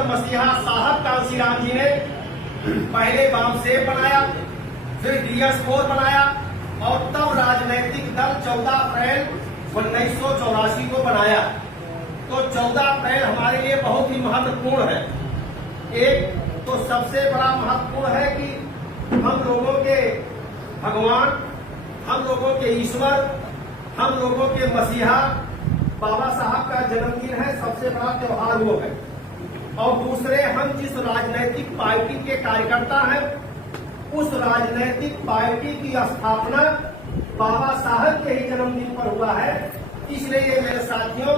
मान्यवर मसीहा साहब कांशीराम जी ने पहले वामसेब बनाया, फिर DS4 बनाया और तब राजनीतिक दल 14 अप्रैल 1984 को बनाया। तो 14 अप्रैल हमारे लिए बहुत ही महत्वपूर्ण है। एक तो सबसे बड़ा महत्वपूर्ण है कि हम लोगों के भगवान, हम लोगों के ईश्वर, हम लोगों के मसीहा बाबा साहब का जन्मदिन है, सबसे बड़ा त्योहार वो है। और दूसरे, हम जिस राजनीतिक पार्टी के कार्यकर्ता हैं, उस राजनीतिक पार्टी की स्थापना बाबा साहब के ही जन्मदिन पर हुआ है, इसलिए ये मेरे साथियों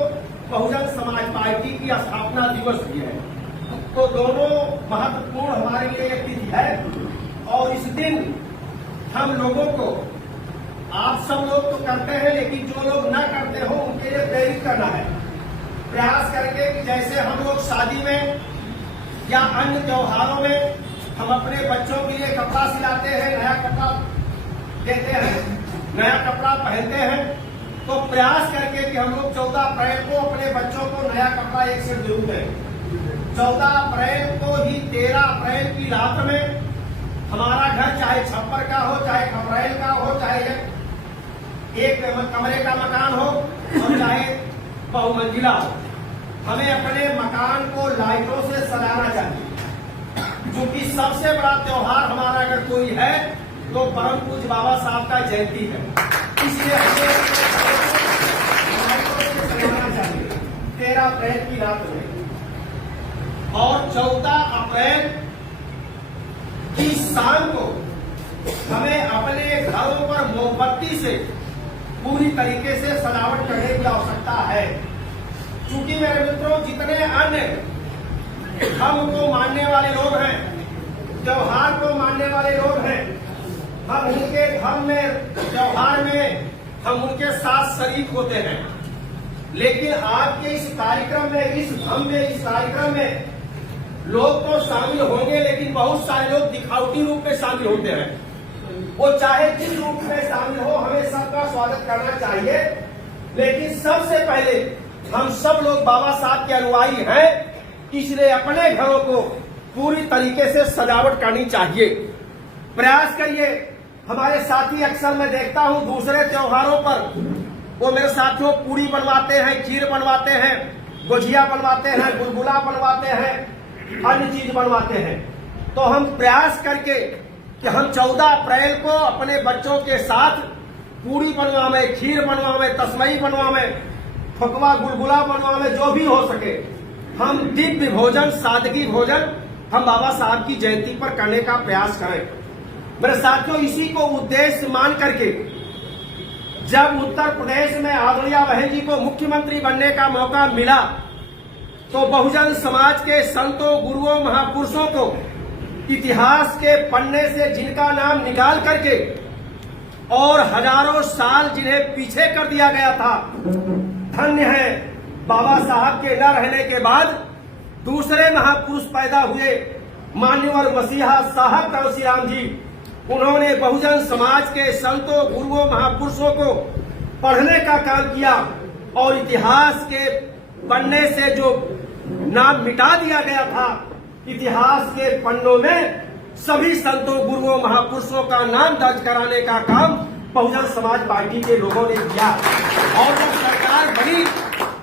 बहुजन समाज पार्टी की स्थापना दिवस भी है। तो दोनों महत्वपूर्ण हमारे लिए एक तिथि है। और इस दिन हम लोगों को, आप सब लोग तो करते हैं, लेकिन जो लोग न करते हो उनके लिए प्रेरित करना है, प्रयास करके कि जैसे हम लोग शादी में या अन्य त्योहारों में हम अपने बच्चों के लिए कपड़ा सिलाते हैं, नया कपड़ा देते हैं, नया कपड़ा पहनते हैं, तो प्रयास करके कि हम लोग 14 अप्रैल को अपने बच्चों को नया कपड़ा एक सेट जरूर दें। 14 अप्रैल को ही 13 अप्रैल की रात में हमारा घर चाहे छप्पर का हो, चाहे खपरेल का हो, चाहे एक कमरे का मकान हो और चाहे बहुमंजिला हो, हमें अपने मकान को लाइटों से सजाना चाहिए। क्योंकि सबसे बड़ा त्योहार हमारा अगर कोई है तो परम पूज्य बाबा साहब का जयंती है, इसलिए हमें लाइटों से सजाना चाहिए 13 अप्रैल की रात में। और 14 अप्रैल की शाम को हमें अपने घरों पर मोमबत्ती से पूरी तरीके से सजावट करने की आवश्यकता है। क्योंकि मेरे मित्रों, जितने अन्य धर्म को मानने वाले लोग हैं, त्योहार को मानने वाले लोग हैं, हम उनके धर्म में, त्योहार में हम उनके साथ शरीक होते हैं। लेकिन आज के इस कार्यक्रम में, इस धर्म में, इस कार्यक्रम में लोग तो शामिल होंगे, लेकिन बहुत सारे लोग दिखावटी रूप में शामिल होते हैं। वो चाहे जिस रूप में शामिल हो, हमें सबका स्वागत करना चाहिए। लेकिन सबसे पहले हम सब लोग बाबा साहब के अनुयायी हैं, इसलिए अपने घरों को पूरी तरीके से सजावट करनी चाहिए। प्रयास करिए। हमारे साथी अक्सर मैं देखता हूं दूसरे त्योहारों पर वो मेरे साथियों पूरी बनवाते हैं, खीर बनवाते हैं, गुजिया बनवाते हैं, गुलगुला बनवाते हैं, अन्य चीज बनवाते हैं। तो हम प्रयास करके कि हम 14 अप्रैल को अपने बच्चों के साथ पूरी बनवावे, खीर बनवावे, तस्मई बनवावे, ठकुआ गुलगुला बनवावे, जो भी हो सके हम दिव्य भोजन, सादगी भोजन हम बाबा साहब की जयंती पर करने का प्रयास करें। मेरे साथियों, इसी को उद्देश्य मान करके जब उत्तर प्रदेश में आदरणीय बहन जी को मुख्यमंत्री बनने का मौका मिला, तो बहुजन समाज के संतों, गुरुओं, महापुरुषों को इतिहास के पन्ने से जिनका नाम निकाल करके और हजारों साल जिन्हें पीछे कर दिया गया था, धन्य है बाबा साहब के न रहने के बाद दूसरे महापुरुष पैदा हुए, मान्यवर मसीहा साहब कांशीराम जी। उन्होंने बहुजन समाज के संतों, गुरुओं, महापुरुषों को पढ़ने का काम किया और इतिहास के पन्ने से जो नाम मिटा दिया गया था, इतिहास के पन्नों में सभी संतों, गुरुओं, महापुरुषों का नाम दर्ज कराने का काम बहुजन समाज पार्टी के लोगों ने किया। और जब सरकार बनी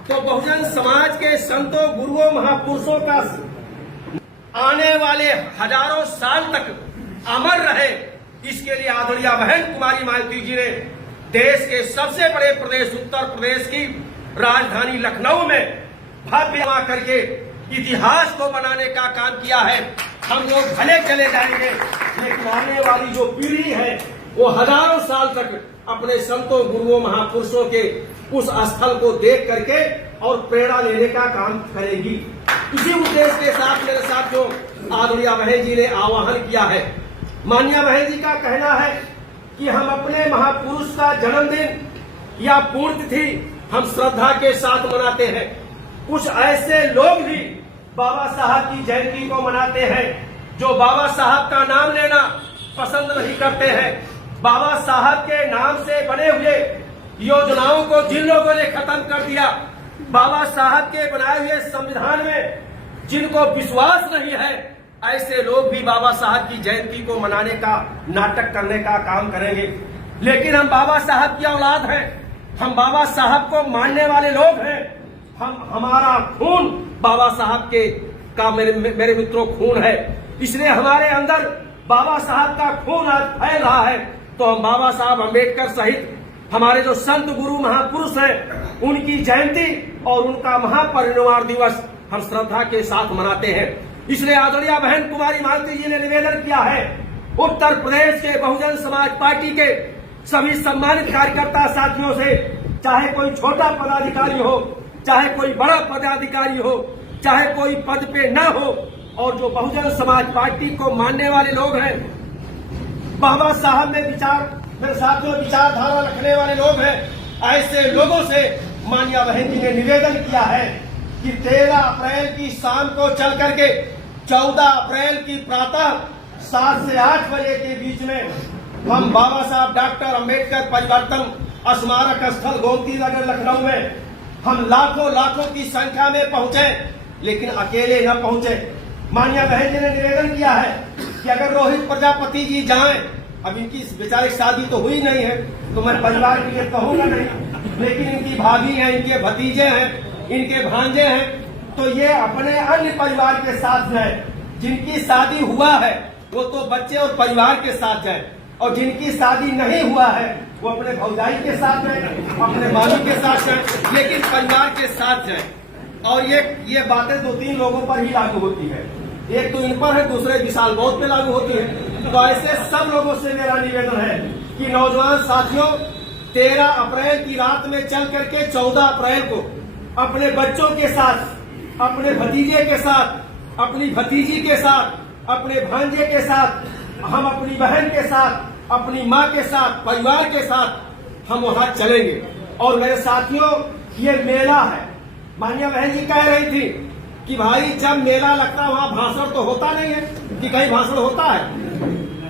तो बहुजन समाज के संतों, गुरुओं, महापुरुषों का आने वाले हजारों साल तक अमर रहे, इसके लिए आदरणीय बहन कुमारी मालती जी ने देश के सबसे बड़े प्रदेश उत्तर प्रदेश की राजधानी लखनऊ में भव्य करके इतिहास को बनाने का काम किया है। हम लोग भले चले जाएंगे, लेकिन आने वाली जो पीढ़ी है वो हजारों साल तक अपने संतों, गुरुओं, महापुरुषों के उस स्थल को देख करके और प्रेरणा लेने का काम करेगी। इसी उद्देश्य के साथ मेरे साथ जो आदरणीय बहन जी ने आह्वान किया है, माननीय बहन जी का कहना है कि हम अपने महापुरुष का जन्मदिन या पुण्यतिथि हम श्रद्धा के साथ मनाते हैं। कुछ ऐसे लोग भी बाबा साहब की जयंती को मनाते हैं जो बाबा साहब का नाम लेना पसंद नहीं करते हैं। बाबा साहब के नाम से बने हुए योजनाओं को जिन लोगों ने खत्म कर दिया, बाबा साहब के बनाए हुए संविधान में जिनको विश्वास नहीं है, ऐसे लोग भी बाबा साहब की जयंती को मनाने का, नाटक करने का काम करेंगे। लेकिन हम बाबा साहब की औलाद हैं, हम बाबा साहब को मानने वाले लोग हैं। हमारा खून बाबा साहब के का मेरे मित्रों खून है, इसलिए हमारे अंदर बाबा साहब का खून आज फैल रहा है। तो हम बाबा साहब अम्बेडकर सहित हमारे जो संत गुरु महापुरुष हैं, उनकी जयंती और उनका महापरिनिर्वाण दिवस हम श्रद्धा के साथ मनाते हैं। इसलिए आदरणीय बहन कुमारी मालती जी ने निवेदन किया है, उत्तर प्रदेश के बहुजन समाज पार्टी के सभी सम्मानित कार्यकर्ता साथियों से, चाहे कोई छोटा पदाधिकारी हो, चाहे कोई बड़ा पदाधिकारी हो, चाहे कोई पद पे न हो, और जो बहुजन समाज पार्टी को मानने वाले लोग हैं, बाबा साहब में मेरे साथियों विचारधारा रखने वाले लोग हैं, ऐसे लोगों से माननीय बहन जी ने निवेदन किया है कि 13 अप्रैल की शाम को चल करके 14 अप्रैल की प्रातः 7 से 8 बजे के बीच में हम बाबा साहब डॉक्टर अम्बेडकर परिवर्तन स्मारक स्थल गोमती नगर लखनऊ में हम लाखों की संख्या में पहुंचे, लेकिन अकेले न पहुंचे। माननीय बहन जी ने निवेदन किया है कि अगर रोहित प्रजापति जी जाएं, अब इनकी बेचारी शादी तो हुई नहीं है तो मैं परिवार के लिए कहूंगा नहीं, लेकिन इनकी भाभी हैं, इनके भतीजे हैं, इनके भांजे हैं, तो ये अपने अन्य परिवार के साथ जाए। जिनकी शादी हुआ है वो तो बच्चे और परिवार के साथ जाए, और जिनकी शादी नहीं हुआ है वो अपने भौजाई के साथ जाए, अपने मामी के साथ जाए, लेकिन परिवार के साथ जाए। और ये बातें 2-3 लोगों पर ही लागू होती है, एक तो इन पर है, दूसरे विशाल बौद्ध पे लागू होती है। तो ऐसे सब लोगों से मेरा निवेदन है कि नौजवान साथियों, 13 अप्रैल की रात में चल करके 14 अप्रैल को अपने बच्चों के साथ, अपने भतीजे के साथ, अपनी भतीजी के साथ, अपने भांजे के साथ, हम अपनी बहन के साथ, अपनी माँ के साथ, परिवार के साथ हम वहां चलेंगे। और मेरे साथियों, ये मेला है। माननीय बहन जी कह रही थी कि भाई जब मेला लगता है वहां भाषण तो होता नहीं है, कि कहीं भाषण होता है।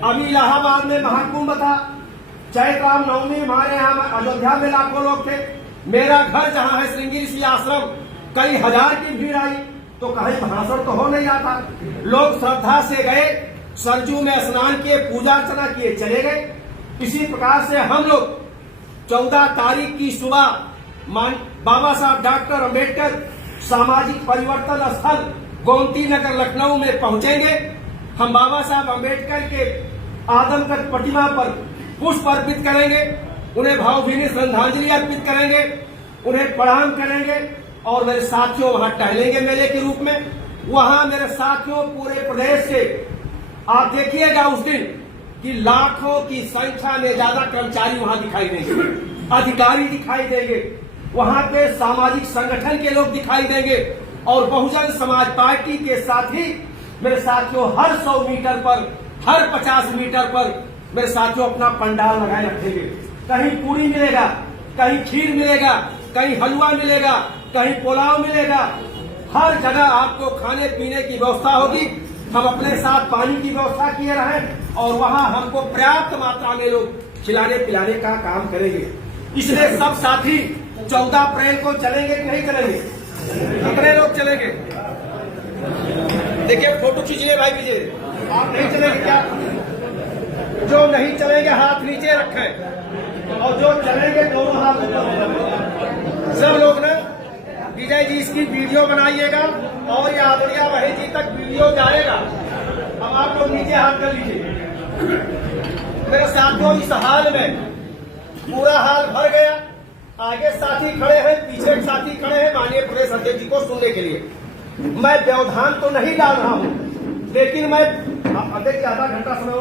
अभी इलाहाबाद में महाकुंभ था, चैत्र राम नवमी, हमारे यहाँ अयोध्या में लाखों लोग थे। मेरा घर जहाँ है श्रृंगी ऋषि आश्रम, कई हजार की भीड़ आई, तो कहीं भाषण तो हो नहीं जाता। लोग श्रद्धा से गए, सरजू में स्नान किए, पूजा अर्चना किए, चले गए। इसी प्रकार से हम लोग 14 तारीख की सुबह बाबा साहब डॉक्टर अम्बेडकर सामाजिक परिवर्तन स्थल गोमती नगर लखनऊ में पहुंचेंगे। हम बाबा साहब अम्बेडकर के आदमकद प्रतिमा पर पुष्प अर्पित करेंगे, उन्हें भावभीनी श्रद्धांजलि अर्पित करेंगे, उन्हें प्रणाम करेंगे, और मेरे साथियों वहां टहलेंगे मेले के रूप में। वहां मेरे साथियों पूरे प्रदेश से आप देखिएगा उस दिन कि लाखों की संख्या में ज्यादा कर्मचारी वहां दिखाई देंगे, अधिकारी दिखाई देंगे, वहां के सामाजिक संगठन के लोग दिखाई देंगे, और बहुजन समाज पार्टी के साथ ही मेरे साथियों हर 100 मीटर पर, हर 50 मीटर पर मेरे साथियों अपना पंडाल लगाए रखेंगे। कहीं पूरी मिलेगा, कहीं खीर मिलेगा, कहीं हलवा मिलेगा, कहीं पुलाव मिलेगा, हर जगह आपको खाने पीने की व्यवस्था होगी। हम अपने साथ पानी की व्यवस्था किए रहें, और वहां हमको पर्याप्त मात्रा में लोग खिलाने पिलाने का काम करेंगे। इसलिए सब साथी 14 अप्रैल को चलेंगे कि नहीं चलेंगे? कितने लोग चलेंगे? देखिए फोटो खींचिए भाई, कीजिए। आप नहीं चलेंगे क्या? जो नहीं चलेंगे हाथ नीचे रखें, और जो चलेंगे दोनों हाथ ऊपर। सब लोग ना विजय जी इसकी वीडियो बनाइएगा, और ये आदरणीय बहन जी तक वीडियो जाएगा। अब आप लोग नीचे हाथ कर लीजिए। मेरे साथियों, इस हाल में पूरा हाल भर गया। आगे साथी खड़े हैं, पीछे साथी खड़े हैं माननीय प्रदेश अध्यक्ष जी को सुनने के लिए। मैं व्यवधान तो नहीं डाल रहा हूं, लेकिन मैं देखिए आधा घंटा समय